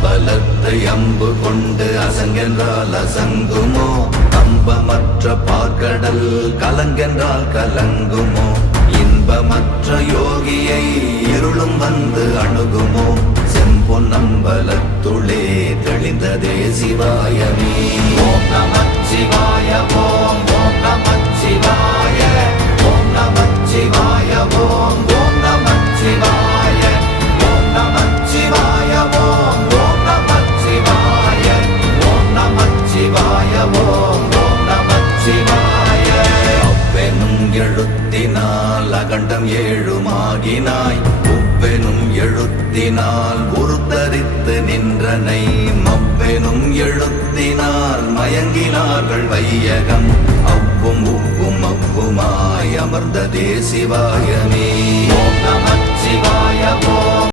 அம்பலத்தை அம்பு கொண்டு அசங்கென்றால் அசங்குமோ, கம்பமற்ற பார்க்கடல் கலங்கென்றால் கலங்குமோ, இன்பமற்ற யோகியை இருளும் வந்து அணுகுமோ, செம்பொன்னம்பலத்துளே தெளிந்ததே சிவாயமே. ஓம் நமச்சிவாய ஓம் ஓம் நமச்சிவாய ஓம் நமச்சிவாய ஓம் ஓம் நமச்சிவாய ஓம் நமச்சிவாய ஓம் ஓம் நமச்சிவாய ஓம் நமச்சிவாய ஓம் ஓம் நமச்சிவாய. அவ்வெனும் எழுத்தினால் அகண்டம் ஏழுமாகினாய், உவ்வெனும் எழுத்தினால் உருத்தரித்து நின்றனை, மவ்வெனும் எழுத்தினால் மயங்கினார்கள் வையகம், அவ்வும் உவ்வும் அவ்வுமாய் அமர்ந்ததே சிவாயமே. ஓம் நமச்சிவாய ஓம்